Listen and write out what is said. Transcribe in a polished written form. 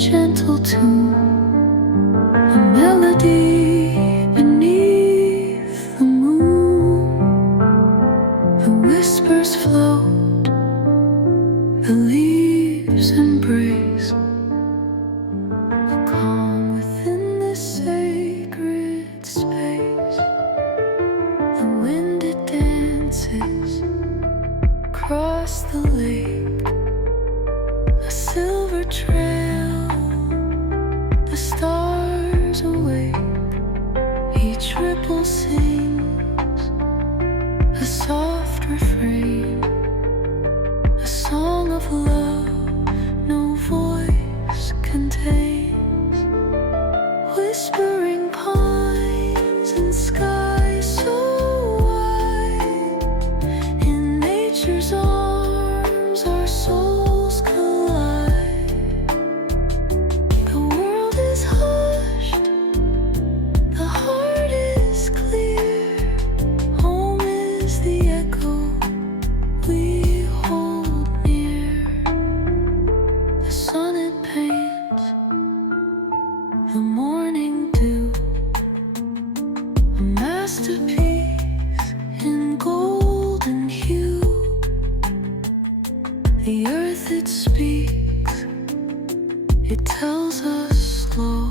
gentle tune, a melody beneath the moon. The whispers float, the leaves embrace, a calm within this sacred space. The wind it dances across the lake, a silver trail, the stars awake. Each ripple sings a soft refrain, a song of love no voice contains. Whispering pines and skies so wide, in nature's arms our souls collide. The world is hushed, the heart is clear, home is the echo we hold near. The sun it paints the morning dew, a masterpiece in golden hue. The earth it speaks, it tells us slow,